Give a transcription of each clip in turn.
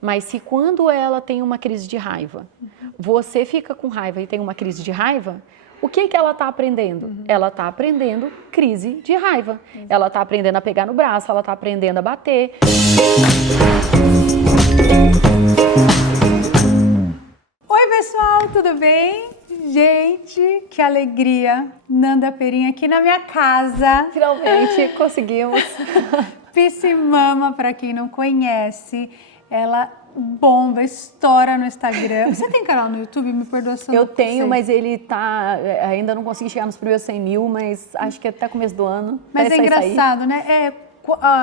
Mas se quando ela tem uma crise de raiva, você fica com raiva e tem uma crise de raiva, o que ela está aprendendo? Ela está aprendendo crise de raiva. Ela está aprendendo a pegar no braço, ela está aprendendo a bater. Oi pessoal, tudo bem? Gente, que alegria! Nanda Perim aqui na minha casa. Finalmente conseguimos. Piscimama, para quem não conhece, ela bomba, estoura no Instagram. Você tem canal no YouTube? Me perdoa se eu tenho, mas ele tá... Ainda não consegui chegar nos primeiros 100 mil, mas acho que até começo do ano. Mas é engraçado, né?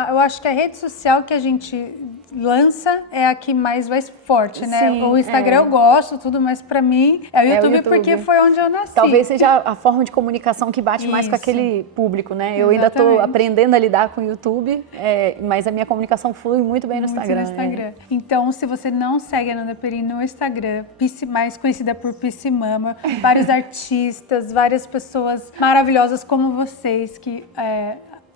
Eu acho que a rede social que a gente lança é a que mais vai forte, né? Sim, o Instagram eu gosto, tudo, mas pra mim é o YouTube porque foi onde eu nasci. Talvez seja a forma de comunicação que bate mais com aquele público, né? Eu ainda tô aprendendo a lidar com o YouTube, mas a minha comunicação flui muito bem no Instagram. Então, se você não segue a Nanda Perim no Instagram, mais conhecida por Piscimama, vários artistas, várias pessoas maravilhosas como vocês que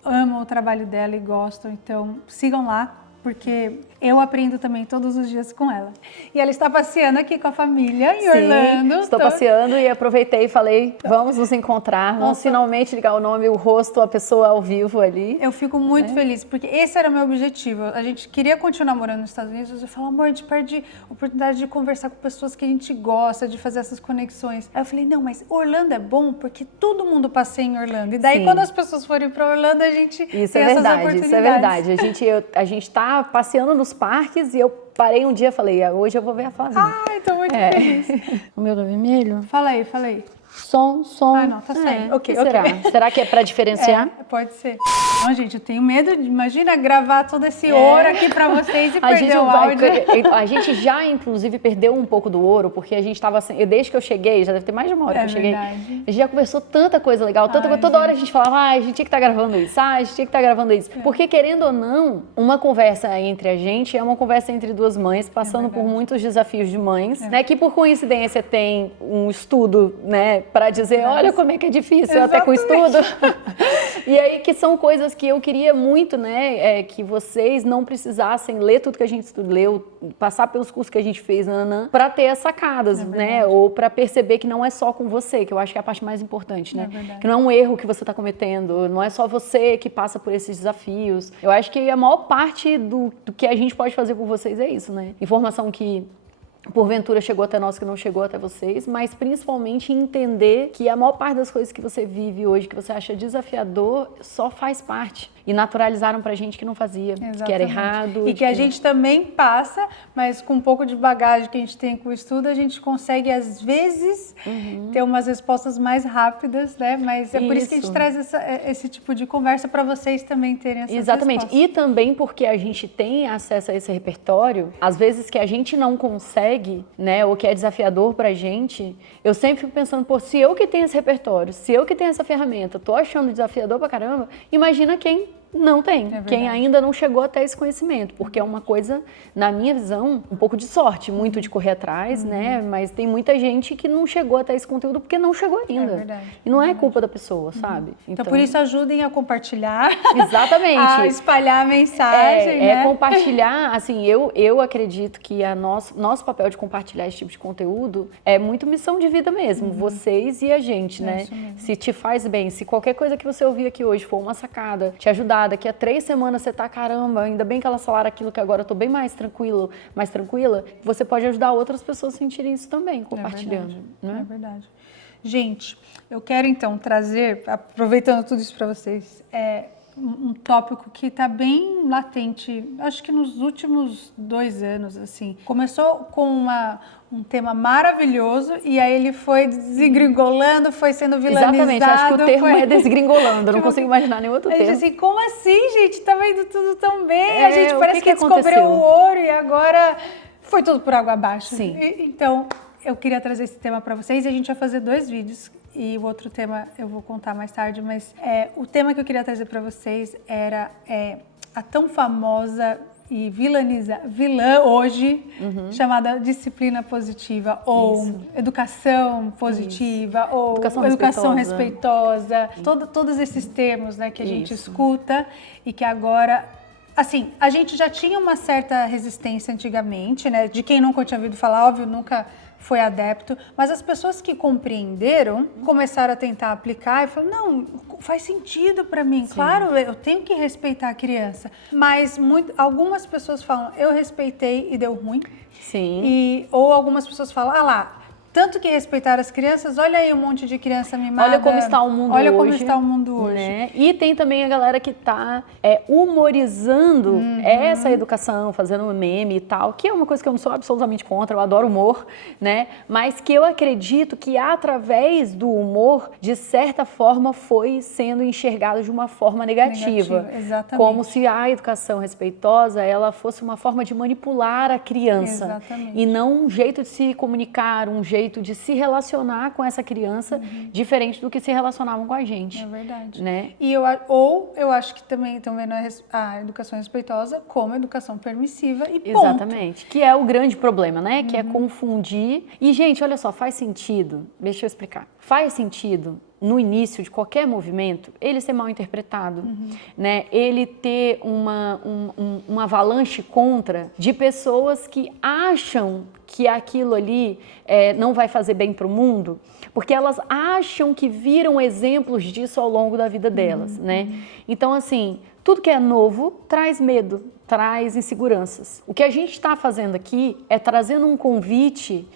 amam o trabalho dela e gostam, então sigam lá, porque eu aprendo também todos os dias com ela. E ela está passeando aqui com a família em Orlando. Estou passeando e aproveitei e falei, vamos nos encontrar, vamos finalmente ligar o nome, o rosto, a pessoa ao vivo ali. Eu fico muito feliz, porque esse era o meu objetivo. A gente queria continuar morando nos Estados Unidos, eu falo, amor, a gente perde a oportunidade de conversar com pessoas que a gente gosta, de fazer essas conexões. Aí eu falei, não, mas Orlando é bom porque todo mundo passeia em Orlando. E daí quando as pessoas forem para Orlando, a gente tem essas oportunidades. Isso é verdade. A gente tá passeando nos parques e eu parei um dia e falei, hoje eu vou ver a Flavinha. Ai, tô muito feliz. O meu do vermelho? Fala aí. Som. Ah, não, tá certo. Ok. Será que é pra diferenciar? Pode ser. Não, gente, eu tenho medo de, imagina, gravar todo esse ouro aqui pra vocês e perder o áudio. A gente já, inclusive, perdeu um pouco do ouro, porque a gente tava assim, desde que eu cheguei, já deve ter mais de uma hora que eu cheguei, a gente já conversou tanta coisa legal, toda hora a gente falava, a gente tinha que estar gravando isso, a gente tinha que estar gravando isso. Porque, querendo ou não, uma conversa entre a gente é uma conversa entre duas mães, passando por muitos desafios de mães, né, que por coincidência tem um estudo, né, para dizer, olha como é que é difícil, até com estudo. E aí que são coisas que eu queria muito, né, que vocês não precisassem ler tudo que a gente leu, passar pelos cursos que a gente fez, para ter as sacadas, né, ou para perceber que não é só com você, que eu acho que é a parte mais importante, né, que não é um erro que você está cometendo, não é só você que passa por esses desafios. Eu acho que a maior parte do que a gente pode fazer por vocês é isso, né, informação que porventura chegou até nós, que não chegou até vocês, mas principalmente entender que a maior parte das coisas que você vive hoje, que você acha desafiador, só faz parte. E naturalizaram pra gente que não fazia, que era errado. E que a gente também passa, mas com um pouco de bagagem que a gente tem com o estudo, a gente consegue, às vezes, ter umas respostas mais rápidas, né? Mas é por isso que a gente traz esse tipo de conversa para vocês também terem essas respostas. E também porque a gente tem acesso a esse repertório, às vezes que a gente não consegue, né? Ou que é desafiador pra gente, eu sempre fico pensando, pô, se eu que tenho esse repertório, se eu que tenho essa ferramenta, tô achando desafiador pra caramba, imagina quem não tem, quem ainda não chegou até esse conhecimento, porque é uma coisa, na minha visão, um pouco de sorte, muito de correr atrás, né? Mas tem muita gente que não chegou até esse conteúdo porque não chegou ainda. E não é culpa da pessoa, sabe? Então, por isso, ajudem a compartilhar. Exatamente. A espalhar a mensagem, né? Compartilhar, assim, eu acredito que nosso papel de compartilhar esse tipo de conteúdo é muito missão de vida mesmo, vocês e a gente, né? Se te faz bem, se qualquer coisa que você ouvir aqui hoje for uma sacada, te ajudar, daqui a 3 semanas você tá, caramba, ainda bem que elas falaram aquilo que agora eu tô bem mais tranquila, você pode ajudar outras pessoas a sentirem isso também, compartilhando. É verdade. Gente, eu quero então trazer, aproveitando tudo isso para vocês, um tópico que está bem latente, acho que nos últimos 2 anos, assim. Começou com um tema maravilhoso e aí ele foi desgringolando, foi sendo vilanizado. Exatamente, acho que o termo é desgringolando, não consigo imaginar nenhum outro termo. Assim, como assim, gente? Tá vendo tudo tão bem? A gente parece que descobriu o ouro e agora foi tudo por água abaixo. Sim. Então, eu queria trazer esse tema para vocês e a gente vai fazer 2 vídeos. E o outro tema eu vou contar mais tarde, mas o tema que eu queria trazer para vocês era a tão famosa e vilã hoje, chamada disciplina positiva, ou educação positiva, ou educação respeitosa. Todos esses termos, né, que a gente escuta e que agora assim, a gente já tinha uma certa resistência antigamente, né? De quem nunca tinha ouvido falar, óbvio, nunca foi adepto, mas as pessoas que compreenderam começaram a tentar aplicar e falaram, não, faz sentido para mim, sim, claro, eu tenho que respeitar a criança, mas algumas pessoas falam, eu respeitei e deu ruim, sim, ou algumas pessoas falam, ah lá, tanto que respeitar as crianças, olha aí um monte de criança mimada. Olha como está o mundo hoje. Olha como está o mundo hoje. Né? E tem também a galera que está humorizando essa educação, fazendo um meme e tal, que é uma coisa que eu não sou absolutamente contra, eu adoro humor, né? Mas que eu acredito que através do humor, de certa forma, foi sendo enxergado de uma forma negativa. Exatamente. Como se a educação respeitosa, ela fosse uma forma de manipular a criança. Exatamente. E não um jeito de se comunicar, um jeito de se relacionar com essa criança diferente do que se relacionavam com a gente. É verdade. Né? E eu acho que também estão vendo a educação respeitosa como educação permissiva e ponto. Exatamente. Que é o grande problema, né? Que é confundir. E, gente, olha só, faz sentido. Deixa eu explicar. Faz sentido no início de qualquer movimento, ele ser mal interpretado, né? Ele ter uma avalanche contra de pessoas que acham que aquilo ali não vai fazer bem para o mundo, porque elas acham que viram exemplos disso ao longo da vida delas, né? Então, assim, tudo que é novo traz medo, traz inseguranças. O que a gente está fazendo aqui é trazendo um convite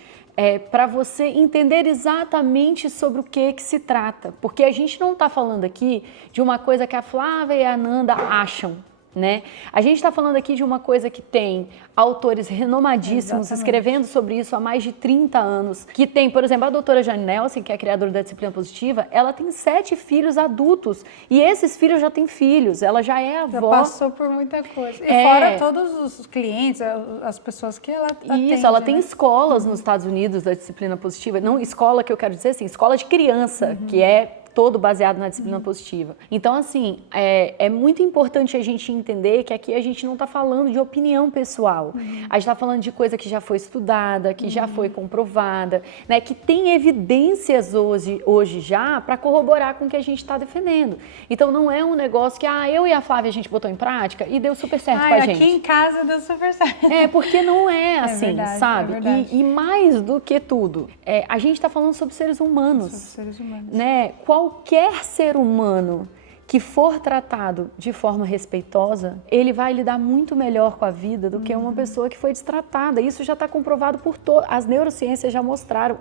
para você entender exatamente sobre o que se trata. Porque a gente não está falando aqui de uma coisa que a Flávia e a Nanda acham, né? A gente está falando aqui de uma coisa que tem autores renomadíssimos escrevendo sobre isso há mais de 30 anos, que tem, por exemplo, a doutora Jane Nelson, que é a criadora da disciplina positiva, ela tem 7 filhos adultos e esses filhos já têm filhos, ela já é avó. Já passou por muita coisa. E fora todos os clientes, as pessoas que ela atende. Isso, ela tem escolas nos Estados Unidos da disciplina positiva, não escola que eu quero dizer assim, escola de criança, que é todo baseado na disciplina positiva. Então, assim, é muito importante a gente entender que aqui a gente não está falando de opinião pessoal. A gente está falando de coisa que já foi estudada, que já foi comprovada, né? Que tem evidências hoje já para corroborar com o que a gente está defendendo. Então, não é um negócio que eu e a Flávia a gente botou em prática e deu super certo com a gente. Aqui em casa deu super certo. Porque não é assim, verdade, sabe? É verdade. E mais do que tudo, a gente está falando sobre seres humanos. Sobre seres humanos. Né? Qualquer ser humano que for tratado de forma respeitosa, ele vai lidar muito melhor com a vida do que uma pessoa que foi destratada. Isso já está comprovado por as neurociências já mostraram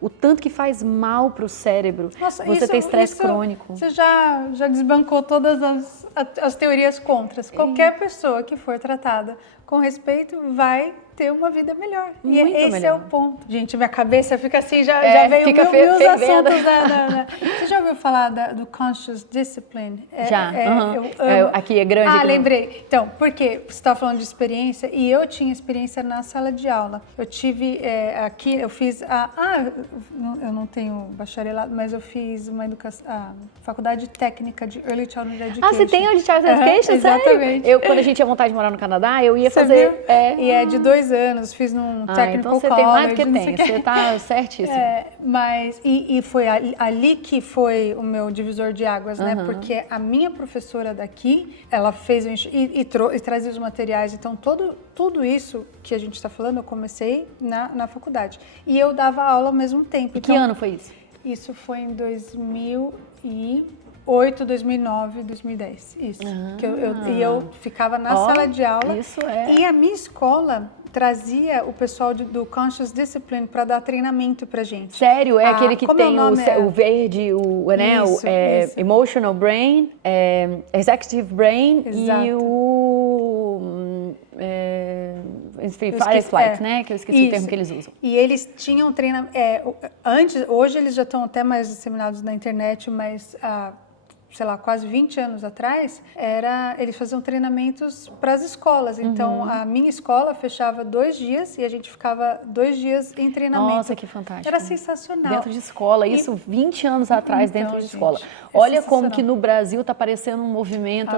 o tanto que faz mal para o cérebro. Nossa, você ter estresse crônico. Você já desbancou todas as teorias contras. Qualquer pessoa que for tratada com respeito vai ter uma vida melhor. Muito e esse melhor. é o ponto. Gente, minha cabeça fica assim, já veio mil assuntos. Você já ouviu falar do Conscious Discipline? Já. Aqui é grande. Lembrei. Então, porque você estava falando de experiência e eu tinha experiência na sala de aula. Eu tive aqui, eu fiz eu não tenho bacharelado, mas eu fiz uma faculdade técnica de Early Childhood Education. Você tem Early Childhood Education? Exatamente. Sério? Quando a gente tinha vontade de morar no Canadá, eu ia fazer... E é de 2 anos, fiz num technical então você college. Tem mais do que tem, você está certíssimo. Mas, e foi ali que foi o meu divisor de águas, né? Porque a minha professora daqui, ela fez e trazia os materiais, então tudo isso que a gente está falando, eu comecei na faculdade. E eu dava aula ao mesmo tempo. E que ano foi isso? Isso foi em 2008, 2009, 2010, isso. E eu ficava na sala de aula. Isso E a minha escola trazia o pessoal do Conscious Discipline para dar treinamento pra gente. Sério? É aquele que tem o verde, o anel, isso. Emotional Brain, Executive Brain. Exato. E o... Fireflight, né? Que eu esqueci o termo que eles usam. E eles tinham treinamento... hoje eles já estão até mais disseminados na internet, mas... sei lá, quase 20 anos atrás, eles faziam treinamentos para as escolas. Então, a minha escola fechava 2 dias e a gente ficava 2 dias em treinamento. Nossa, que fantástico. Era sensacional. Dentro de escola, isso 20 anos atrás dentro de escola. Olha como que no Brasil está aparecendo um movimento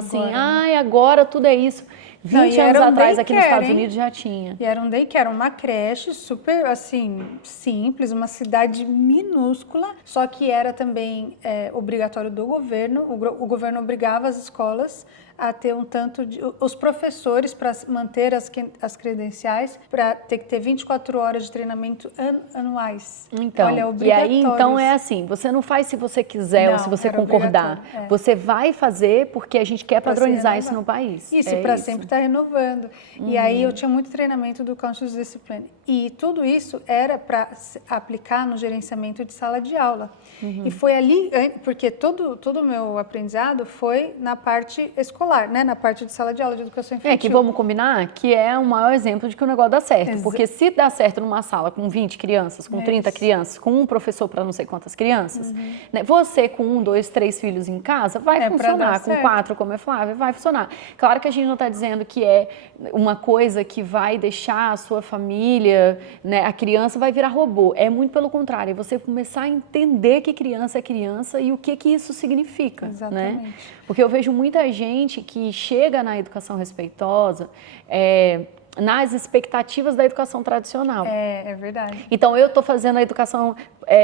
agora tudo é isso. 20 anos atrás aqui nos Estados Unidos já tinha. E era um daycare, uma creche super, assim, simples, uma cidade minúscula, só que era também obrigatório do governo. O governo obrigava as escolas a ter um tanto de... Os professores, para manter as credenciais, para ter que ter 24 horas de treinamento anuais. Então, olha, e aí, então é assim, você não faz se você quiser ou se você concordar. Você vai fazer porque a gente quer padronizar isso no país. Isso, para sempre estar renovando. E aí eu tinha muito treinamento do Conscious Discipline. E tudo isso era para aplicar no gerenciamento de sala de aula. E foi ali, porque todo o meu aprendizado foi na parte escolar, né? Na parte de sala de aula, de educação infantil. Que vamos combinar que é o maior exemplo de que o negócio dá certo. Porque se dá certo numa sala com 20 crianças, com 30 crianças, com um professor para não sei quantas crianças, né? Você com 1, 2, 3 filhos em casa, vai funcionar. Com 4, como é Flávia, vai funcionar. Claro que a gente não está dizendo que é uma coisa que vai deixar a sua família, né? A criança vai virar robô. É muito pelo contrário, é você começar a entender que criança é criança e o que isso significa. Exatamente. Né? Porque eu vejo muita gente que chega na educação respeitosa nas expectativas da educação tradicional. É verdade. Então, eu estou fazendo a educação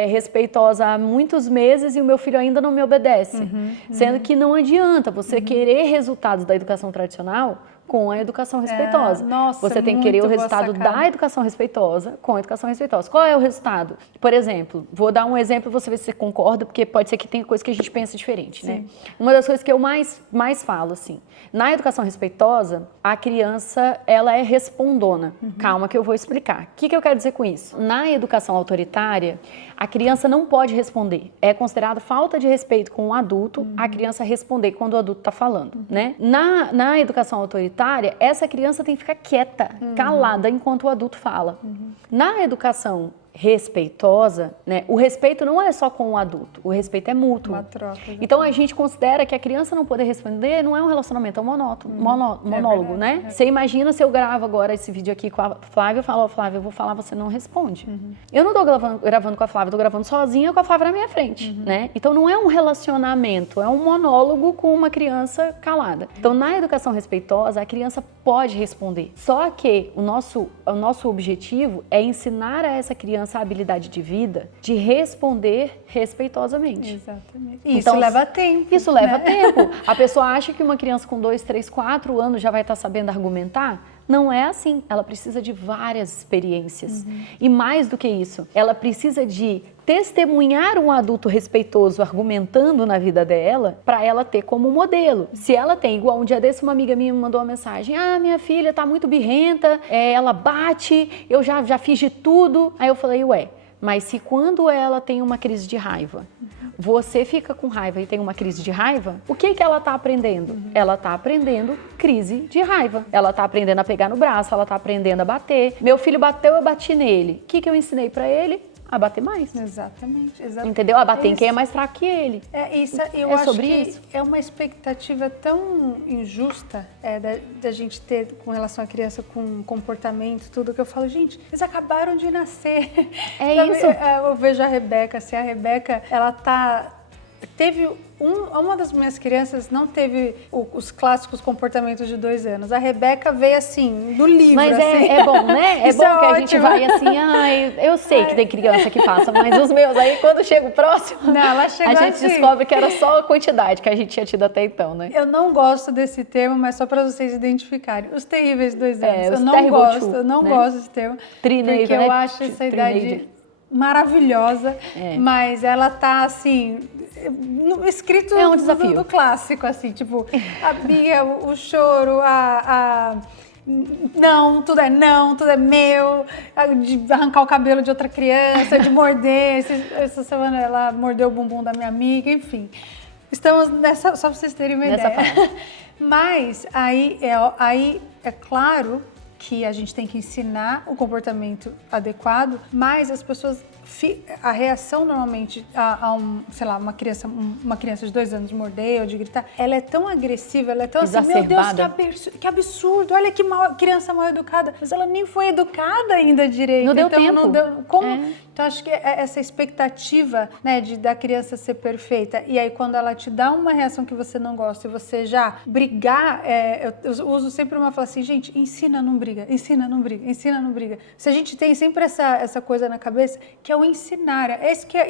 respeitosa há muitos meses e o meu filho ainda não me obedece. Sendo que não adianta você querer resultados da educação tradicional com a educação respeitosa. Você tem que querer o resultado da educação respeitosa com a educação respeitosa. Qual é o resultado? Por exemplo, vou dar um exemplo, você vê se você concorda, porque pode ser que tenha coisa que a gente pensa diferente, né? Uma das coisas que eu mais falo, assim, na educação respeitosa, a criança, ela é respondona. Calma que eu vou explicar. O que eu quero dizer com isso? Na educação autoritária, a criança não pode responder. É considerado falta de respeito com o adulto a criança responder quando o adulto está falando, né? Na educação autoritária, essa criança tem que ficar quieta, calada, enquanto o adulto fala. Na educação respeitosa, né? O respeito não é só com o adulto, o respeito é mútuo. Uma troca. Então a gente considera que a criança não poder responder não é um relacionamento, é um monólogo, né? Você imagina se eu gravo agora esse vídeo aqui com a Flávia, eu falo, ó, Flávia, eu vou falar, você não responde. Eu não tô gravando com a Flávia, eu tô gravando sozinha com a Flávia na minha frente, né? Então não é um relacionamento, é um monólogo com uma criança calada. Então na educação respeitosa, a criança pode responder. Só que o nosso objetivo é ensinar a essa criança a habilidade de vida de responder respeitosamente. Exatamente. Isso leva tempo. Isso leva tempo. A pessoa acha que uma criança com 2, 3, 4 anos já vai estar sabendo argumentar. Não é assim. Ela precisa de várias experiências. E mais do que isso, ela precisa de testemunhar um adulto respeitoso argumentando na vida dela para ela ter como modelo. Se ela tem, igual um dia desse, uma amiga minha me mandou uma mensagem: minha filha tá muito birrenta, ela bate, eu já fiz de tudo. Aí eu falei, mas se quando ela tem uma crise de raiva, você fica com raiva e tem uma crise de raiva, o que ela está aprendendo? Ela está aprendendo crise de raiva. Ela está aprendendo a pegar no braço, ela está aprendendo a bater. Meu filho bateu, eu bati nele. O que eu ensinei para ele? A bater mais. Exatamente. Entendeu? A bater em quem é mais fraco que ele. Eu acho sobre que isso. É uma expectativa tão injusta da gente ter com relação à criança com comportamento, tudo, que eu falo, gente, eles acabaram de nascer. Isso. Eu vejo a Rebeca, assim, ela teve uma das minhas crianças não teve os clássicos comportamentos de 2 anos. A Rebeca veio assim, do livro. Mas assim. é bom, né? É bom que a gente vai assim, eu sei que tem criança que passa, mas os meus aí, quando chega o próximo, ela chegou a gente assim. descobre que era só a quantidade que a gente tinha tido até então, né? Eu não gosto desse termo, mas só para vocês identificarem. Os terríveis 2 anos. Eu não gosto desse termo. Porque eu acho essa idade maravilhosa, mas ela tá assim, escrito um desafio. Do clássico, assim, tipo, a Bia, o choro, não, tudo é meu, de arrancar o cabelo de outra criança, de morder. Essa semana ela mordeu o bumbum da minha amiga, enfim. Estamos nessa, só para vocês terem uma ideia. Mas aí é claro que a gente tem que ensinar o comportamento adequado, mas as pessoas, a reação normalmente uma criança de 2 anos de morder ou de gritar, ela é tão agressiva, ela é tão assim, meu Deus, que absurdo, olha que criança mal educada, mas ela nem foi educada ainda direito. Não deu tempo. Então, acho que essa expectativa, né, da criança ser perfeita, e aí quando ela te dá uma reação que você não gosta e você já brigar, eu uso sempre uma fala assim, gente, ensina a não brigar. briga, ensina, não briga, ensina, não briga. Se a gente tem sempre essa coisa na cabeça, que é o ensinar,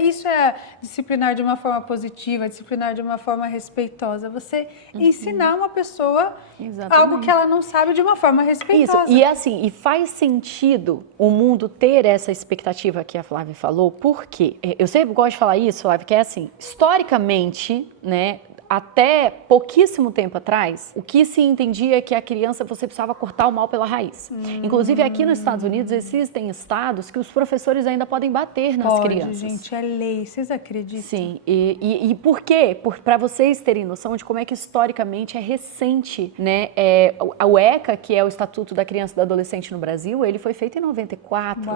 isso é disciplinar de uma forma positiva, disciplinar de uma forma respeitosa. Você ensinar uma pessoa algo que ela não sabe de uma forma respeitosa. Isso, e assim, e faz sentido o mundo ter essa expectativa que a Flávia falou, porque eu sempre gosto de falar isso, Flávia, que é assim, historicamente, né, até pouquíssimo tempo atrás, o que se entendia é que a criança, você precisava cortar o mal pela raiz. Inclusive, aqui nos Estados Unidos, existem estados que os professores ainda podem bater nas crianças. Gente, é lei, vocês acreditam? Sim, e por quê? Para vocês terem noção de como é que historicamente é recente, né? O ECA, que é o Estatuto da Criança e do Adolescente no Brasil, ele foi feito em 94.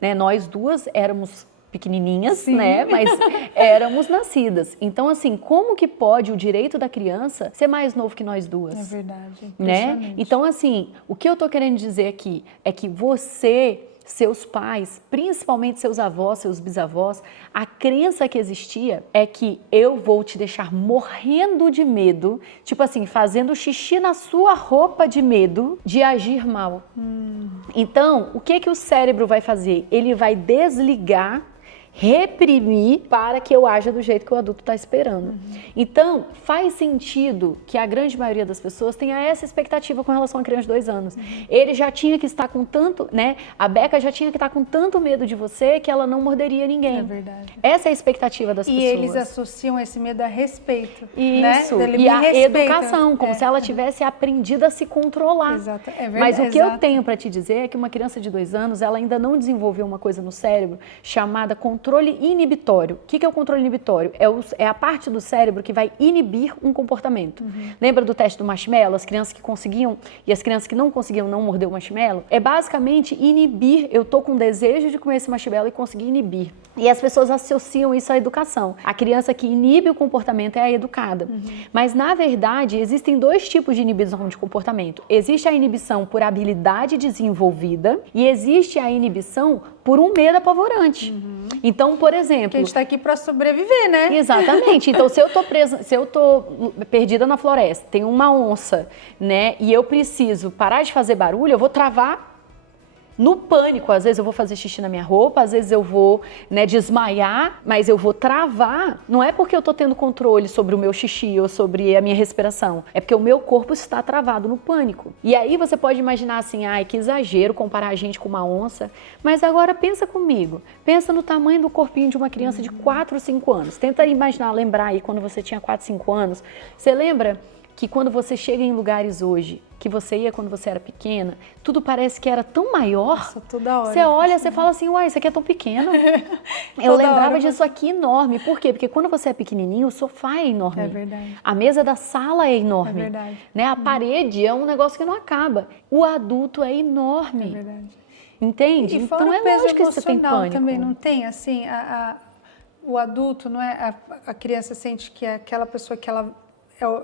Né? Nós duas éramos pequenininhas, sim, né, mas éramos nascidas. Então, assim, como que pode o direito da criança ser mais novo que nós duas? É verdade, né? Então, assim, o que eu tô querendo dizer aqui é que você, seus pais, principalmente seus avós, seus bisavós, a crença que existia é que eu vou te deixar morrendo de medo, tipo assim, fazendo xixi na sua roupa de medo de agir mal. Então, o que o cérebro vai fazer? Ele vai desligar, reprimir para que eu haja do jeito que o adulto está esperando. Então, faz sentido que a grande maioria das pessoas tenha essa expectativa com relação à criança de 2 anos. Ele já tinha que estar com tanto, né? A Beca já tinha que estar com tanto medo de você que ela não morderia ninguém. É verdade. Essa é a expectativa das pessoas. E eles associam esse medo a respeito. Isso, né? e a educação, como se ela tivesse aprendido a se controlar. Exato. É verdade. Mas o que eu tenho para te dizer é que uma criança de 2 anos, ela ainda não desenvolveu uma coisa no cérebro chamada controle inibitório. O que é o controle inibitório? É a parte do cérebro que vai inibir um comportamento. Lembra do teste do marshmallow? As crianças que conseguiam e as crianças que não conseguiam não morder o marshmallow? É basicamente inibir. Eu tô com desejo de comer esse marshmallow e conseguir inibir. E as pessoas associam isso à educação. A criança que inibe o comportamento é a educada. Mas, na verdade, existem 2 tipos de inibição de comportamento. Existe a inibição por habilidade desenvolvida e existe a inibição por um medo apavorante. Então, por exemplo... Porque a gente está aqui para sobreviver, né? Exatamente. Então, se eu tô perdida na floresta, tem uma onça, né, e eu preciso parar de fazer barulho, eu vou travar no pânico. Às vezes eu vou fazer xixi na minha roupa, às vezes eu vou, né, desmaiar, mas eu vou travar. Não é porque eu tô tendo controle sobre o meu xixi ou sobre a minha respiração. É porque o meu corpo está travado no pânico. E aí você pode imaginar assim, ai, que exagero comparar a gente com uma onça. Mas agora pensa comigo. Pensa no tamanho do corpinho de uma criança de 4, 5 anos. Tenta imaginar, lembrar aí quando você tinha 4, 5 anos. Você lembra que quando você chega em lugares hoje, que você ia quando você era pequena, tudo parece que era tão maior. Nossa, toda hora. Você olha, você fala assim, uai, isso aqui é tão pequeno. Eu lembrava disso aqui enorme. Por quê? Porque quando você é pequenininho, o sofá é enorme. É verdade. A mesa da sala é enorme. É verdade. Né? A parede é um negócio que não acaba. O adulto é enorme. É verdade. Entende? E então é peso lógico que você tem pânico. também não tem, assim, o adulto, não é? A criança sente que é aquela pessoa que ela...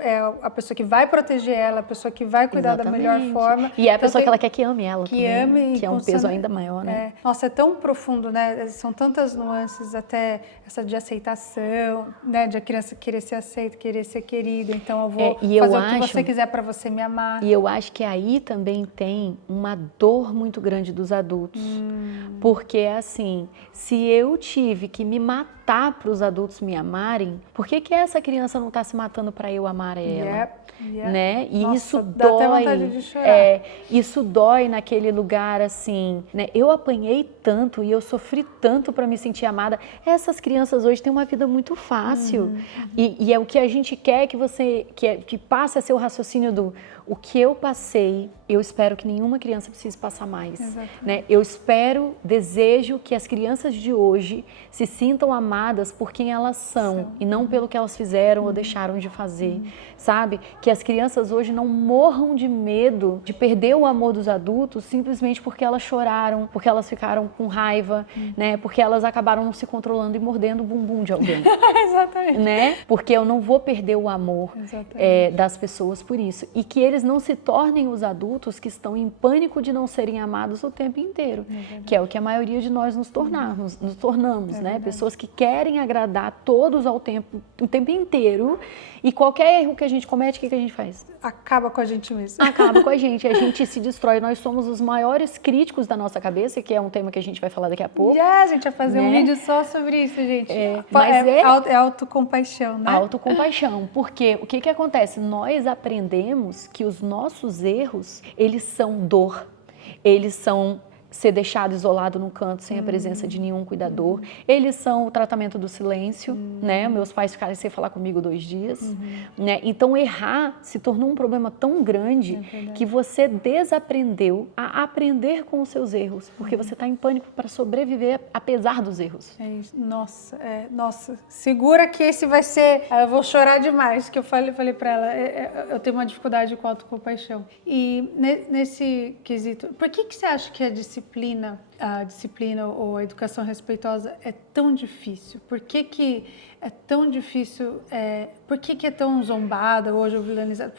É a pessoa que vai proteger ela, a pessoa que vai cuidar da melhor forma. E é a pessoa que ela quer que ame ela também. Ame. Que é um peso ainda maior, né? Nossa, é tão profundo, né? São tantas nuances, até essa de aceitação, né? De a criança querer ser aceita, querer ser querida. Então eu vou fazer o que você quiser para você me amar. E eu acho que aí também tem uma dor muito grande dos adultos. Porque é assim, se eu tive que me matar para os adultos me amarem, por que essa criança não está se matando para eu amar ela? Né? E nossa, isso dá dói. Até vontade de chorar. Isso dói naquele lugar assim, né? Eu apanhei tanto e eu sofri tanto para me sentir amada. Essas crianças hoje têm uma vida muito fácil. E é o que a gente quer que passe a ser o raciocínio do o que eu passei, eu espero que nenhuma criança precise passar mais. Né? Eu desejo que as crianças de hoje se sintam amadas por quem elas são e não pelo que elas fizeram ou deixaram de fazer, sabe? Que as crianças hoje não morram de medo de perder o amor dos adultos simplesmente porque elas choraram, porque elas ficaram com raiva, né? Porque elas acabaram não se controlando e mordendo o bumbum de alguém. Exatamente. Né? Porque eu não vou perder o amor das pessoas por isso. E que eles não se tornem os adultos que estão em pânico de não serem amados o tempo inteiro, que é o que a maioria de nós nos tornamos, né? Pessoas que querem agradar todos o tempo inteiro e qualquer qualquer erro que a gente comete, o que a gente faz? Acaba com a gente mesmo. Acaba com a gente se destrói. Nós somos os maiores críticos da nossa cabeça, que é um tema que a gente vai falar daqui a pouco. A gente vai fazer um vídeo só sobre isso, gente. Mas é autocompaixão, né? Autocompaixão. Porque o que acontece? Nós aprendemos que os nossos erros, eles são dor, eles são ser deixado isolado num canto sem a presença de nenhum cuidador. Eles são o tratamento do silêncio, né? Meus pais ficaram sem falar comigo 2 dias, né? Então errar se tornou um problema tão grande que você desaprendeu a aprender com os seus erros, porque você está em pânico para sobreviver apesar dos erros. É isso. Nossa, segura que esse vai ser... Eu vou chorar demais, que eu falei para ela, eu tenho uma dificuldade com autocompaixão. E nesse quesito, por que você acha que a disciplina ou a educação respeitosa é tão difícil? Por que é tão difícil? Por que é tão zombada hoje ou vilanizada?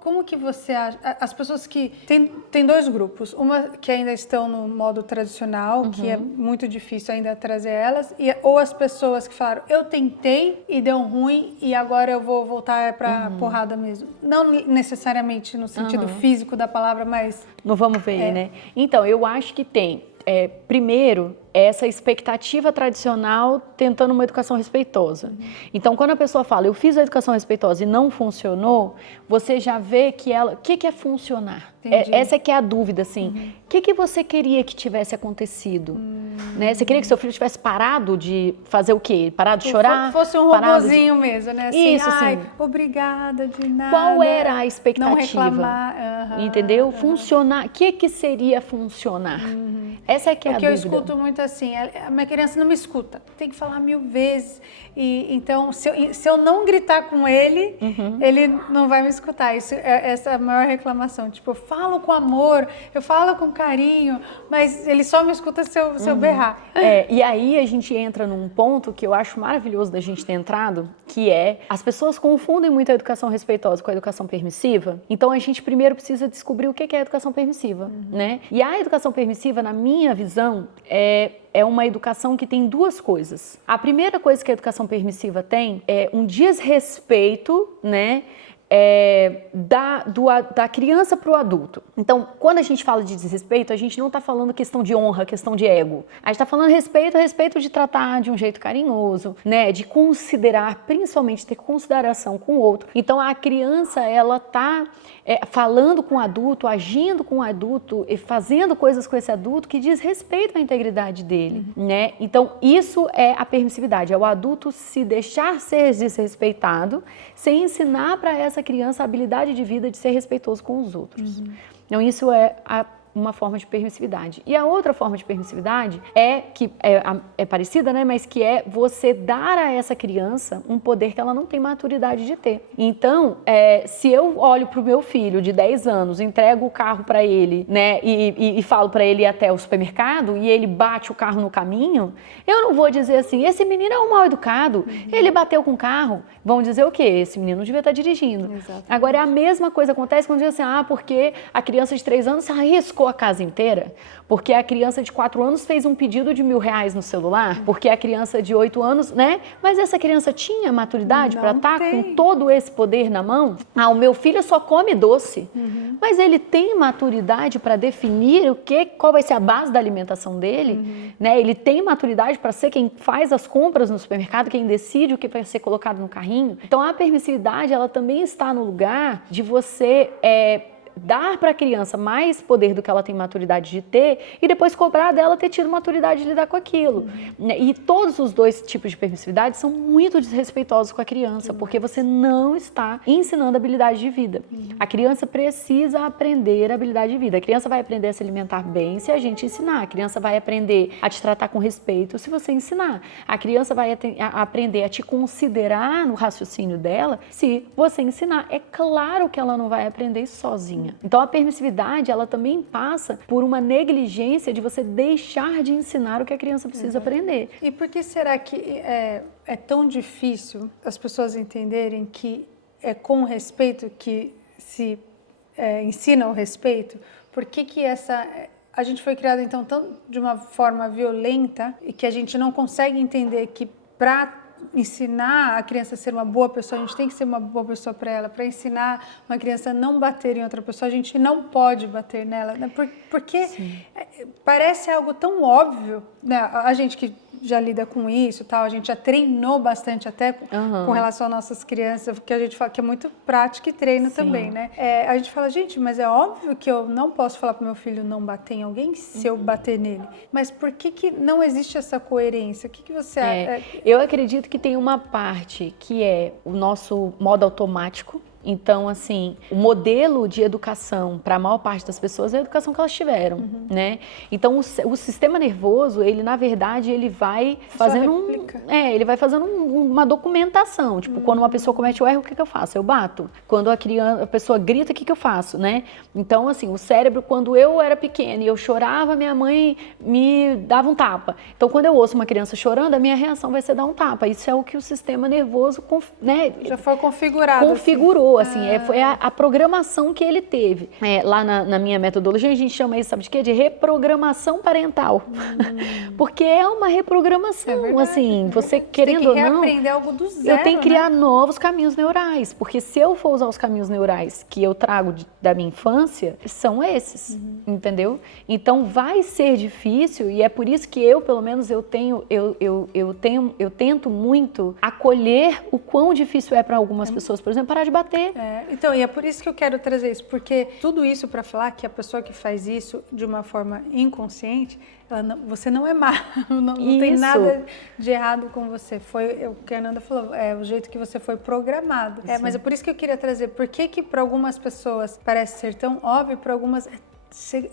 Como que você acha? As pessoas que... Tem 2 grupos. Uma que ainda estão no modo tradicional, que é muito difícil ainda trazer elas, ou as pessoas que falaram, eu tentei e deu ruim e agora eu vou voltar pra porrada mesmo. Não necessariamente no sentido físico da palavra, mas... Não vamos ver, né? Então, eu acho que tem. Primeiro, essa expectativa tradicional tentando uma educação respeitosa. Então, quando a pessoa fala, eu fiz a educação respeitosa e não funcionou, você já vê que ela... O que é funcionar? Essa é que é a dúvida, assim. O que você queria que tivesse acontecido? Né? Você queria que seu filho tivesse parado de fazer o quê? Parado de chorar? Fosse um robozinho mesmo, né? Assim, isso, sim. Obrigada, de nada. Qual era a expectativa? Não reclamar. Entendeu? Funcionar. O que seria funcionar? Essa é que é a dúvida. Porque eu escuto muito assim, a minha criança não me escuta. Tem que falar 1000 vezes. Então, se eu não gritar com ele, ele não vai me escutar. Essa é a maior reclamação. Tipo, eu falo com amor, eu falo com carinho, mas ele só me escuta se eu berrar. E aí a gente entra num ponto que eu acho maravilhoso da gente ter entrado, que é, as pessoas confundem muito a educação respeitosa com a educação permissiva. Então a gente primeiro precisa descobrir o que é a educação permissiva, né? E a educação permissiva, na minha visão, é uma educação que tem 2 coisas. A primeira coisa que a educação permissiva tem é um desrespeito, né? Da criança para o adulto. Então, quando a gente fala de desrespeito, a gente não está falando questão de honra, questão de ego. A gente está falando respeito de tratar de um jeito carinhoso, né? De considerar, principalmente ter consideração com o outro. Então, a criança, ela está falando com o adulto, agindo com o adulto, e fazendo coisas com esse adulto que diz respeito à integridade dele, né? Então, isso é a permissividade, é o adulto se deixar ser desrespeitado, sem ensinar para essa criança a habilidade de vida de ser respeitoso com os outros. Então, isso é uma forma de permissividade. E a outra forma de permissividade que é parecida, né? Mas que é você dar a essa criança um poder que ela não tem maturidade de ter. Então, se eu olho para o meu filho de 10 anos, entrego o carro para ele, né? E falo para ele ir até o supermercado e ele bate o carro no caminho, eu não vou dizer assim, esse menino é um mal educado, ele bateu com o carro. Vão dizer o quê? Esse menino não devia estar dirigindo. Exatamente. Agora, a mesma coisa acontece quando diz assim, porque a criança de 3 anos arriscou a casa inteira, porque a criança de 4 anos fez um pedido de R$1.000 no celular, porque a criança de 8 anos, né? Mas essa criança tinha maturidade para estar com todo esse poder na mão? O meu filho só come doce, mas ele tem maturidade para definir qual vai ser a base da alimentação dele, né? Ele tem maturidade para ser quem faz as compras no supermercado, quem decide o que vai ser colocado no carrinho. Então, a permissividade, ela também está no lugar de você dar para a criança mais poder do que ela tem maturidade de ter e depois cobrar dela ter tido maturidade de lidar com aquilo. E todos os 2 tipos de permissividade são muito desrespeitosos com a criança, porque você não está ensinando habilidade de vida. A criança precisa aprender habilidade de vida. A criança vai aprender a se alimentar bem se a gente ensinar. A criança vai aprender a te tratar com respeito se você ensinar. A criança vai aprender a te considerar no raciocínio dela se você ensinar. É claro que ela não vai aprender sozinha. Então, a permissividade, ela também passa por uma negligência de você deixar de ensinar o que a criança precisa aprender. E por que será que é tão difícil as pessoas entenderem que é com respeito que se ensina o respeito? Por que a gente foi criado, então, de uma forma violenta e que a gente não consegue entender que para ensinar a criança a ser uma boa pessoa, a gente tem que ser uma boa pessoa para ela. Para ensinar uma criança a não bater em outra pessoa, a gente não pode bater nela, né? Porque parece algo tão óbvio, né? A gente que já lida com isso, tal, a gente já treinou bastante até com relação às nossas crianças, porque a gente fala que é muito prática e treino também, né? A gente fala, gente, mas é óbvio que eu não posso falar para meu filho não bater em alguém se eu bater nele. Mas por que não existe essa coerência? O que você acha? Eu acredito que tem uma parte que é o nosso modo automático. Então, assim, o modelo de educação para a maior parte das pessoas é a educação que elas tiveram, né? Então, o sistema nervoso, ele, na verdade, ele vai fazendo ele vai fazendo uma documentação. Tipo, quando uma pessoa comete o erro, o que eu faço? Eu bato. Quando a pessoa grita, o que eu faço, né? Então, assim, o cérebro, quando eu era pequena e eu chorava, minha mãe me dava um tapa. Então, quando eu ouço uma criança chorando, a minha reação vai ser dar um tapa. Isso é o que o sistema nervoso, né? Já foi configurado. Configurou. Assim, foi a programação que ele teve. Lá na minha metodologia, a gente chama isso, sabe de quê? De reprogramação parental. Porque é uma reprogramação, assim, você querendo ou não... Tem que reaprender algo do zero, eu tenho que criar novos caminhos neurais, porque se eu for usar os caminhos neurais que eu trago da minha infância, são esses, entendeu? Então, vai ser difícil, e é por isso que eu, pelo menos, eu tento muito acolher o quão difícil é para algumas pessoas, por exemplo, parar de bater. Então, e é por isso que eu quero trazer isso, porque tudo isso para falar que a pessoa que faz isso de uma forma inconsciente, você não é má, não tem nada de errado com você. Foi o que a Ananda falou, o jeito que você foi programado. Mas é por isso que eu queria trazer, por que para algumas pessoas parece ser tão óbvio, para algumas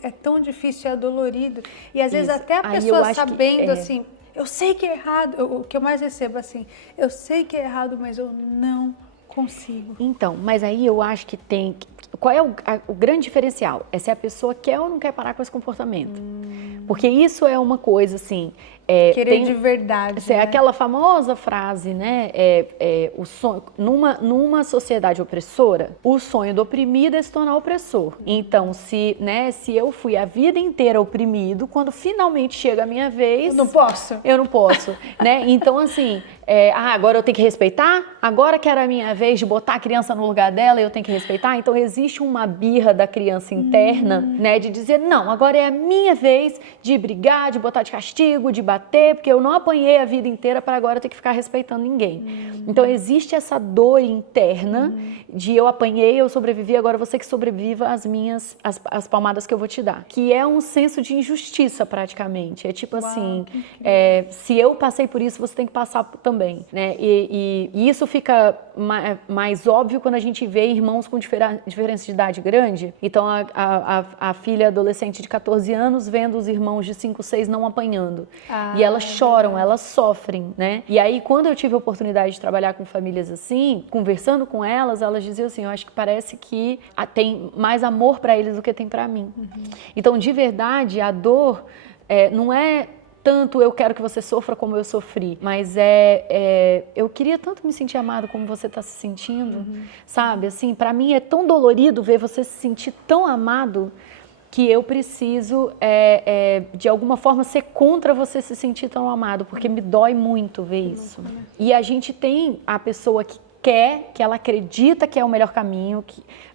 é tão difícil, é dolorido. E às vezes até a pessoa sabendo assim, eu sei que é errado, o que eu mais recebo assim, eu sei que é errado, mas eu não consigo. Então, mas aí eu acho que tem... Qual é o grande diferencial? É se a pessoa quer ou não quer parar com esse comportamento. Porque isso é uma coisa, assim... Querer de verdade, né? Aquela famosa frase, né? O sonho, numa sociedade opressora, o sonho do oprimido é se tornar opressor. Então, se eu fui a vida inteira oprimido, quando finalmente chega a minha vez... Eu não posso, né? Então, assim... agora eu tenho que respeitar? Agora que era a minha vez de botar a criança no lugar dela, eu tenho que respeitar? Então, existe uma birra da criança interna, né? De dizer, não, agora é a minha vez de brigar, de botar de castigo, de bater, porque eu não apanhei a vida inteira para agora ter que ficar respeitando ninguém. Então, existe essa dor interna de eu apanhei, eu sobrevivi, agora você que sobreviva as palmadas que eu vou te dar. Que é um senso de injustiça, praticamente. É tipo assim, se eu passei por isso, você tem que passar também, né? E isso fica mais óbvio quando a gente vê irmãos com diferença de idade grande. Então, a filha adolescente de 14 anos vendo os irmãos de 5, 6 não apanhando. E elas choram, elas sofrem, né? E aí, quando eu tive a oportunidade de trabalhar com famílias assim, conversando com elas diziam assim, eu acho que parece que tem mais amor para eles do que tem para mim. Então, de verdade, a dor não é tanto eu quero que você sofra como eu sofri, mas eu queria tanto me sentir amado como você está se sentindo, sabe? Assim, para mim é tão dolorido ver você se sentir tão amado que eu preciso, de alguma forma, ser contra você se sentir tão amado, porque me dói muito ver isso. E a gente tem a pessoa que ela acredita que é o melhor caminho,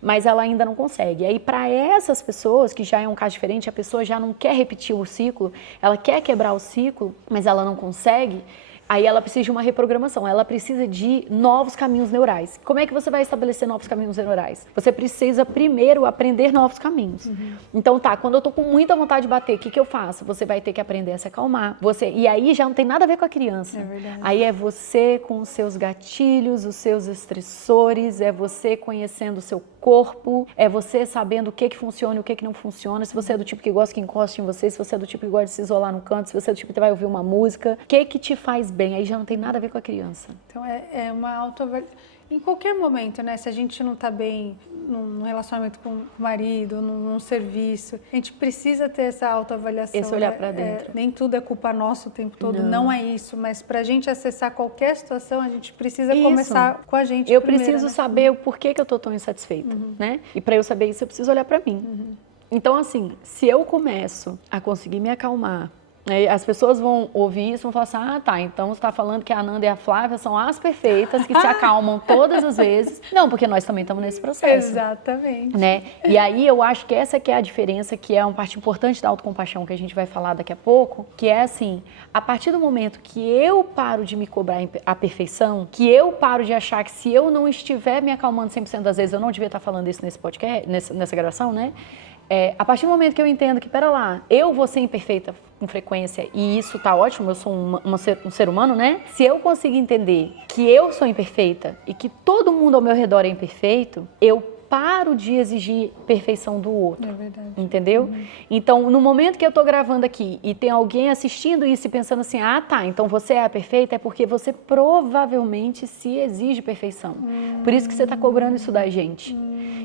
mas ela ainda não consegue. E aí, para essas pessoas, que já é um caso diferente, a pessoa já não quer repetir o ciclo, ela quer quebrar o ciclo, mas ela não consegue, aí ela precisa de uma reprogramação, ela precisa de novos caminhos neurais. Como é que você vai estabelecer novos caminhos neurais? Você precisa primeiro aprender novos caminhos. Então quando eu tô com muita vontade de bater, o que eu faço? Você vai ter que aprender a se acalmar. E aí já não tem nada a ver com a criança. É verdade. Aí é você com os seus gatilhos, os seus estressores, é você conhecendo o seu corpo, é você sabendo o que funciona e o que não funciona, se você é do tipo que gosta que encoste em você, se você é do tipo que gosta de se isolar no canto, se você é do tipo que vai ouvir uma música, o que te faz bem, aí já não tem nada a ver com a criança. Então é uma autoavaliação. Em qualquer momento, né? Se a gente não está bem num relacionamento com o marido, num serviço, a gente precisa ter essa autoavaliação. Esse olhar para dentro. Nem tudo é culpa nossa o tempo todo, não é isso. Mas para a gente acessar qualquer situação, a gente precisa começar com a gente eu primeiro, preciso saber o porquê que eu estou tão insatisfeita, né? E para eu saber isso, eu preciso olhar para mim. Então, assim, se eu começo a conseguir me acalmar, As pessoas vão ouvir isso e vão falar assim, ah, tá, então você está falando que a Ananda e a Flávia são as perfeitas, que se acalmam todas as vezes. Não, porque nós também estamos nesse processo. Exatamente. Né? E aí eu acho que essa que é a diferença, que é uma parte importante da autocompaixão que a gente vai falar daqui a pouco, que é assim, a partir do momento que eu paro de me cobrar a perfeição, que eu paro de achar que se eu não estiver me acalmando 100% das vezes, eu não devia estar falando isso nesse podcast, nessa gravação, né? A partir do momento que eu entendo que, pera lá, eu vou ser imperfeita com frequência e isso tá ótimo, eu sou um ser humano, né? Se eu conseguir entender que eu sou imperfeita e que todo mundo ao meu redor é imperfeito, eu paro de exigir perfeição do outro. É verdade. Entendeu? Então, no momento que eu tô gravando aqui e tem alguém assistindo isso e pensando assim, ah, tá, então você é a perfeita, é porque você provavelmente se exige perfeição. Por isso que você tá cobrando isso da gente.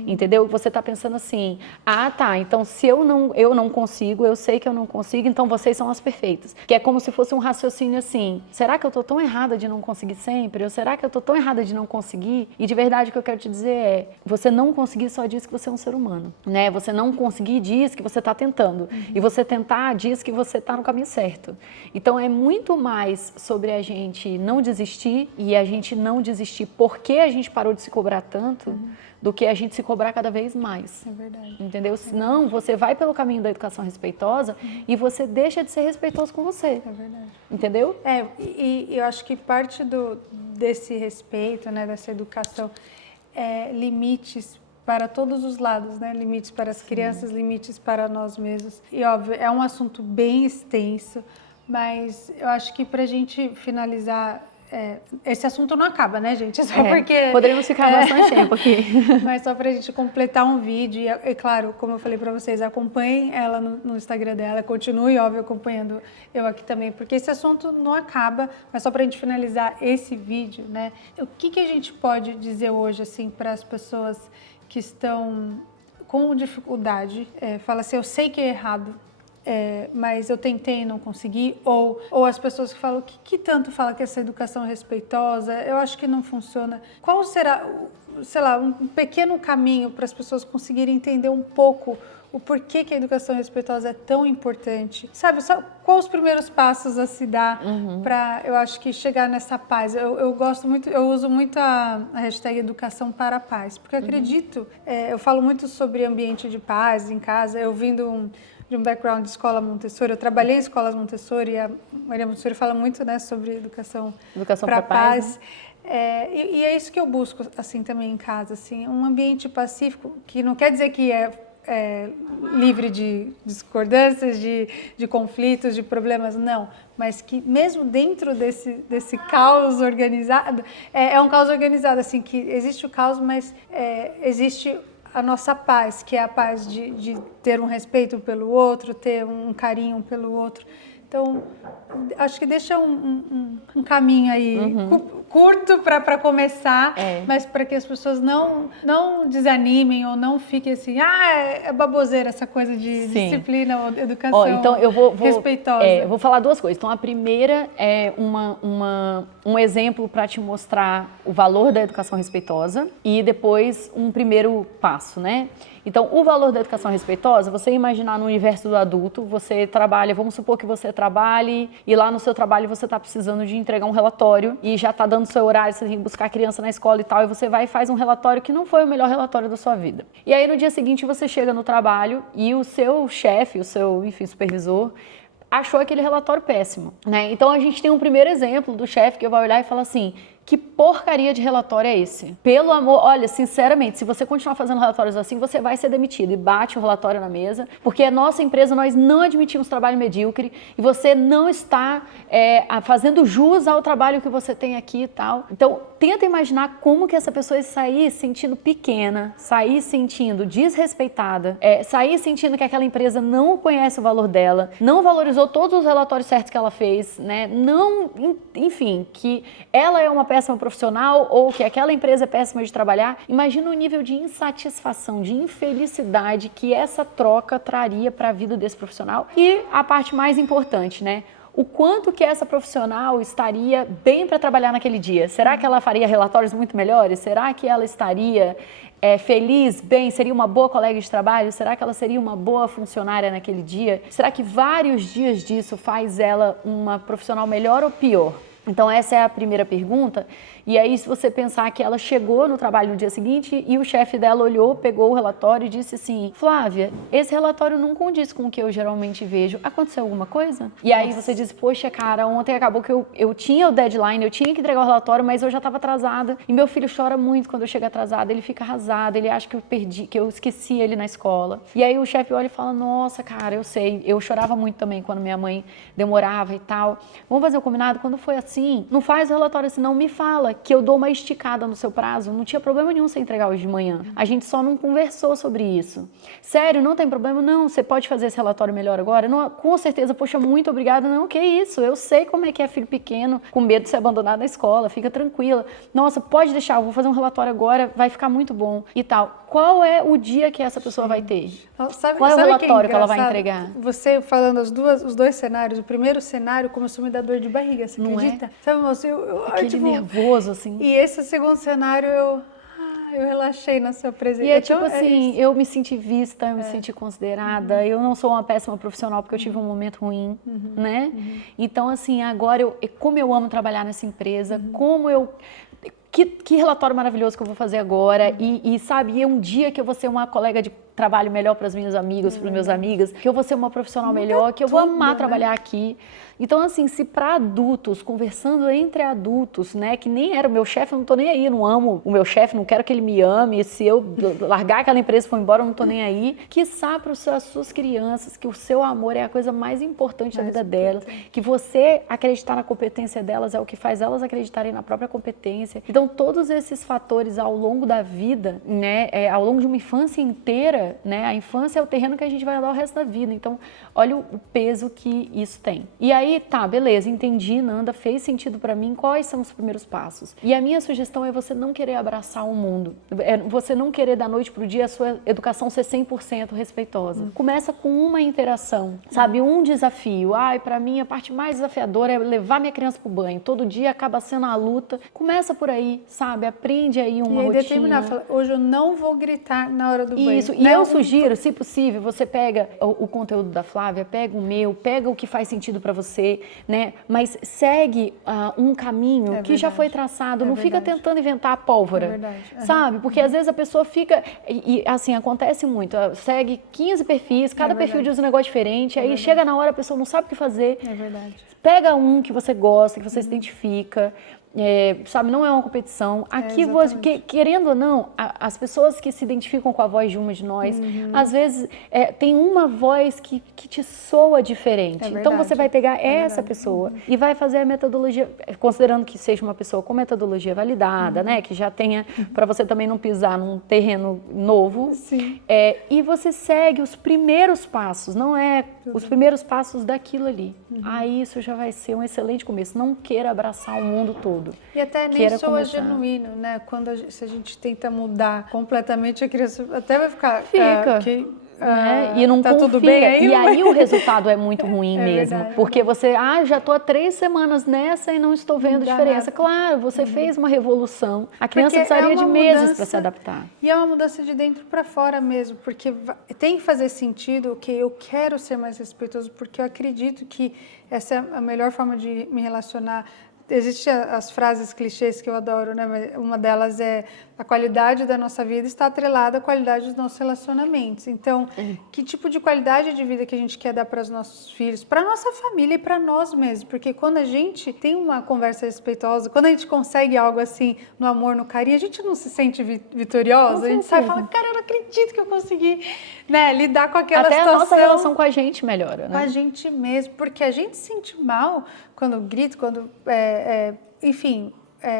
Entendeu? Você tá pensando assim, ah, tá, então se eu não consigo, eu sei que eu não consigo, então vocês são as perfeitas. Que é como se fosse um raciocínio assim, será que eu tô tão errada de não conseguir sempre? Ou será que eu tô tão errada de não conseguir? E de verdade o que eu quero te dizer é, você não conseguir só diz que você é um ser humano, né? Você não conseguir diz que você tá tentando. E você tentar diz que você tá no caminho certo. Então é muito mais sobre a gente não desistir e a gente não desistir porque a gente parou de se cobrar tanto, do que a gente se cobrar cada vez mais. É verdade. Entendeu? Senão, você vai pelo caminho da educação respeitosa e você deixa de ser respeitoso com você. É verdade. Entendeu? E eu acho que parte desse respeito, né, dessa educação, é limites para todos os lados, né? Limites para as crianças, limites para nós mesmos. E óbvio, é um assunto bem extenso, mas eu acho que para a gente finalizar, esse assunto não acaba, né, gente? Só porque poderíamos ficar bastante tempo aqui. Mas só para a gente completar um vídeo, e claro, como eu falei para vocês, acompanhem ela no Instagram dela, continue, óbvio, acompanhando eu aqui também, porque esse assunto não acaba, mas só para a gente finalizar esse vídeo, né? O que a gente pode dizer hoje, assim, para as pessoas que estão com dificuldade, fala assim, eu sei que é errado, mas eu tentei e não consegui, ou as pessoas que falam, que tanto fala que essa educação é respeitosa, eu acho que não funciona. Qual será, sei lá, um pequeno caminho para as pessoas conseguirem entender um pouco o porquê que a educação respeitosa é tão importante? Sabe, quais os primeiros passos a se dar para, eu acho que, chegar nessa paz? Eu gosto muito, eu uso muito a hashtag educação para a paz, porque eu acredito, eu falo muito sobre ambiente de paz em casa, eu vindo de um background de escola Montessori, eu trabalhei em escolas Montessori e a Maria Montessori fala muito, né, sobre educação para a paz. Né? E é isso que eu busco, assim, também em casa, assim, um ambiente pacífico, que não quer dizer que é livre de discordâncias, de conflitos, de problemas, não. Mas que mesmo dentro desse caos organizado, é um caos organizado, assim, que existe o caos, mas existe a nossa paz, que é a paz de ter um respeito pelo outro, ter um carinho pelo outro. Então, acho que deixa um caminho aí curto para começar, mas para que as pessoas não desanimem ou não fiquem assim, é baboseira essa coisa de disciplina ou educação então eu vou respeitosa. Eu vou falar duas coisas. Então, a primeira é um exemplo para te mostrar o valor da educação respeitosa e depois um primeiro passo, né? Então, o valor da educação respeitosa, você imaginar no universo do adulto, você trabalha, vamos supor que você trabalhe e lá no seu trabalho você está precisando de entregar um relatório e já está dando seu horário, você tem que buscar a criança na escola e tal, e você vai e faz um relatório que não foi o melhor relatório da sua vida. E aí, no dia seguinte, você chega no trabalho e o seu chefe, o seu, enfim, supervisor, achou aquele relatório péssimo, né? Então, a gente tem um primeiro exemplo do chefe que vai olhar e falar assim, que porcaria de relatório é esse? Pelo amor, olha, sinceramente, se você continuar fazendo relatórios assim, você vai ser demitido. E bate o relatório na mesa, porque a nossa empresa, nós não admitimos trabalho medíocre e você não está fazendo jus ao trabalho que você tem aqui e tal. Então, tenta imaginar como que essa pessoa sair sentindo pequena, sair sentindo desrespeitada, sair sentindo que aquela empresa não conhece o valor dela, não valorizou todos os relatórios certos que ela fez, né? Não, enfim, que ela é uma péssima profissional ou que aquela empresa é péssima de trabalhar. Imagina o nível de insatisfação, de infelicidade que essa troca traria para a vida desse profissional. E a parte mais importante, né? O quanto que essa profissional estaria bem para trabalhar naquele dia? Será que ela faria relatórios muito melhores? Será que ela estaria feliz, bem, seria uma boa colega de trabalho? Será que ela seria uma boa funcionária naquele dia? Será que vários dias disso faz ela uma profissional melhor ou pior? Então essa é a primeira pergunta. E aí, se você pensar que ela chegou no trabalho no dia seguinte e o chefe dela olhou, pegou o relatório e disse assim: Flávia, esse relatório não condiz com o que eu geralmente vejo. Aconteceu alguma coisa? E aí você diz: poxa, cara, ontem acabou que eu tinha o deadline, eu tinha que entregar o relatório, mas eu já estava atrasada. E meu filho chora muito quando eu chego atrasada, ele fica arrasado, ele acha que eu perdi, que eu esqueci ele na escola. E aí o chefe olha e fala: nossa, cara, eu sei, eu chorava muito também quando minha mãe demorava e tal. Vamos fazer o combinado? Quando foi assim, não faz o relatório assim, não, me fala que eu dou uma esticada no seu prazo, não tinha problema nenhum você entregar hoje de manhã. A gente só não conversou sobre isso. Sério, não tem problema? Não, você pode fazer esse relatório melhor agora? Não, com certeza, poxa, muito obrigada. Não, que isso, eu sei como é que é filho pequeno, com medo de ser abandonado na escola, fica tranquila. Nossa, pode deixar, eu vou fazer um relatório agora, vai ficar muito bom e tal. Qual é o dia que essa pessoa vai ter? Qual é o relatório que ela vai entregar? Você falando os dois cenários, o primeiro cenário começou a me dar dor de barriga, você acredita? Sabe, moça, Aquele nervoso, assim. E esse segundo cenário, eu relaxei na sua presença. E é tipo assim, eu me senti vista, eu me senti considerada, eu não sou uma péssima profissional porque eu tive um momento ruim, né? Então, assim, agora, como eu amo trabalhar nessa empresa, como eu... Que relatório maravilhoso que eu vou fazer agora e sabe, é um dia que eu vou ser uma colega de trabalho melhor para as minhas amigas, para os meus amigos, que eu vou ser uma profissional melhor, que eu vou amar trabalhar aqui. Então, assim, se para adultos, conversando entre adultos, né, que nem era o meu chefe, eu não tô nem aí, eu não amo o meu chefe, não quero que ele me ame, se eu largar aquela empresa e for embora, eu não tô nem aí. Quiçá para as suas crianças, que o seu amor é a coisa mais importante da vida delas, que você acreditar na competência delas é o que faz elas acreditarem na própria competência. Então, todos esses fatores ao longo da vida, né, ao longo de uma infância inteira, né, a infância é o terreno que a gente vai dar o resto da vida. Então, olha o peso que isso tem. E aí, tá, beleza, entendi, Nanda, fez sentido pra mim, quais são os primeiros passos? E a minha sugestão é você não querer abraçar o mundo, você não querer da noite pro dia a sua educação ser 100% respeitosa. Começa com uma interação, sabe, um desafio. Ai, pra mim a parte mais desafiadora é levar minha criança pro banho, todo dia acaba sendo a luta. Começa por aí, sabe, aprende aí uma rotina. E determinar, fala, hoje eu não vou gritar na hora do banho. Isso, e eu sugiro, se possível, você pega o conteúdo da Flávia, pega o meu, pega o que faz sentido pra você, né? Mas segue um caminho que já foi traçado, não fica tentando inventar a pólvora, sabe? Porque às vezes a pessoa fica, e assim, acontece muito, segue 15 perfis, cada perfil diz um negócio diferente, aí chega na hora a pessoa não sabe o que fazer. É verdade. Pega um que você gosta, que você se identifica, sabe, não é uma competição. Aqui, querendo ou não, as pessoas que se identificam com a voz de uma de nós, às vezes tem uma voz que te soa diferente. Então você vai pegar essa pessoa e vai fazer a metodologia, considerando que seja uma pessoa com metodologia validada, né, que já tenha, para você também não pisar num terreno novo. Sim. E você segue os primeiros passos, não é os primeiros passos daquilo ali. Aí isso já vai ser um excelente começo. Não queira abraçar o mundo todo. E até nem soa genuíno, né? Se a gente tenta mudar completamente, a criança até vai ficar... E não tá confia. Tudo bem aí, e aí o resultado é muito ruim mesmo. Verdade. Porque você, já tô há 3 semanas nessa e não estou vendo diferença. Claro, você fez uma revolução. A criança precisaria de meses para se adaptar. E é uma mudança de dentro para fora mesmo, porque tem que fazer sentido que eu quero ser mais respeitoso, porque eu acredito que essa é a melhor forma de me relacionar. Existem as frases clichês que eu adoro, né? Mas uma delas é: a qualidade da nossa vida está atrelada à qualidade dos nossos relacionamentos. Então, que tipo de qualidade de vida que a gente quer dar para os nossos filhos, para a nossa família e para nós mesmos? Porque quando a gente tem uma conversa respeitosa, quando a gente consegue algo assim, no amor, no carinho, a gente não se sente vitoriosa. A gente sai e fala: cara, eu não acredito que eu consegui, né, lidar com aquela situação. Até a nossa relação com a gente melhora, né? Com a gente mesmo, porque a gente se sente mal quando grita, quando, enfim,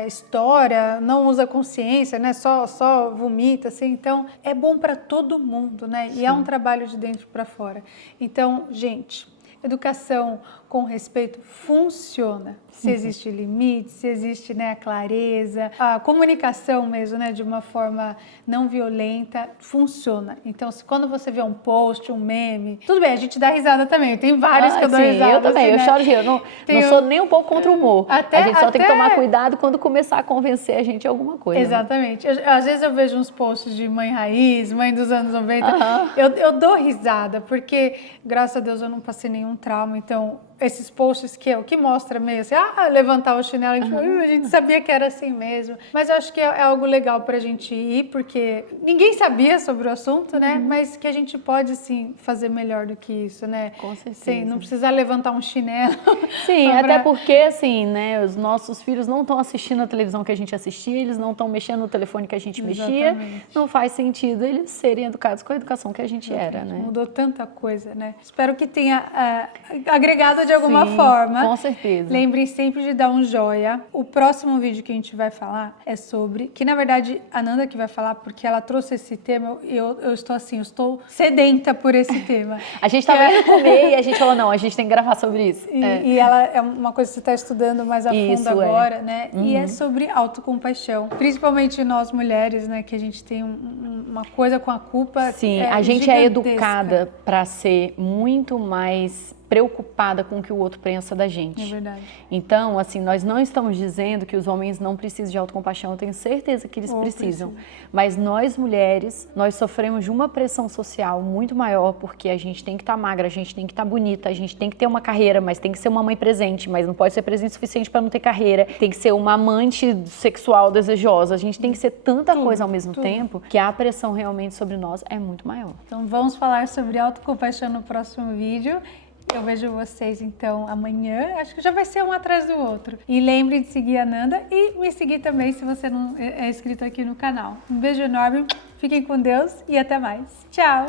estoura, não usa consciência, né? Só vomita, assim. Então, é bom para todo mundo, né? Sim. E é um trabalho de dentro para fora. Então, gente, educação, com respeito, funciona. Se existe limite, se existe, né, a clareza, a comunicação mesmo, né, de uma forma não violenta, funciona. Então, quando você vê um post, um meme, tudo bem, a gente dá risada também. Tem vários que eu dou risada. Eu também, assim, eu choro de rir. Eu não sou nem um pouco contra o humor. A gente só tem que tomar cuidado quando começar a convencer a gente de alguma coisa. Exatamente. Né? Às vezes eu vejo uns posts de mãe raiz, mãe dos anos 90, eu dou risada, porque, graças a Deus, eu não passei nenhum trauma, então... Esses posts que mostra meio assim, levantar o chinelo, a gente sabia que era assim mesmo. Mas eu acho que é algo legal pra gente ir, porque ninguém sabia sobre o assunto, né? Mas que a gente pode, sim, fazer melhor do que isso, né? Com certeza. Sim, não precisar levantar um chinelo. Sim, até porque, assim, né, os nossos filhos não estão assistindo a televisão que a gente assistia, eles não estão mexendo no telefone que a gente mexia. Não faz sentido eles serem educados com a educação que a gente era, né? Mudou tanta coisa, né? Espero que tenha agregado de alguma forma. Com certeza. Lembrem sempre de dar um joia. O próximo vídeo que a gente vai falar é sobre... Que, na verdade, a Nanda que vai falar, porque ela trouxe esse tema. Eu estou assim, eu estou sedenta por esse tema. A gente estava indo comer e a gente falou, não, a gente tem que gravar sobre isso. E ela é uma coisa que você está estudando mais a fundo agora, né? E é sobre autocompaixão. Principalmente nós mulheres, né? Que a gente tem uma coisa com a culpa. Sim, a gente é educada para ser muito mais preocupada com o que o outro pensa da gente. É verdade. Então, assim, nós não estamos dizendo que os homens não precisam de autocompaixão, eu tenho certeza que eles precisam. Mas nós, mulheres, nós sofremos de uma pressão social muito maior, porque a gente tem que estar magra, a gente tem que estar bonita, a gente tem que ter uma carreira, mas tem que ser uma mãe presente, mas não pode ser presente o suficiente para não ter carreira, tem que ser uma amante sexual desejosa, a gente tem que ser tanta coisa ao mesmo tempo, que a pressão realmente sobre nós é muito maior. Então vamos falar sobre autocompaixão no próximo vídeo. Eu vejo vocês, então, amanhã. Acho que já vai ser um atrás do outro. E lembre de seguir a Nanda e me seguir também se você não é inscrito aqui no canal. Um beijo enorme, fiquem com Deus e até mais. Tchau!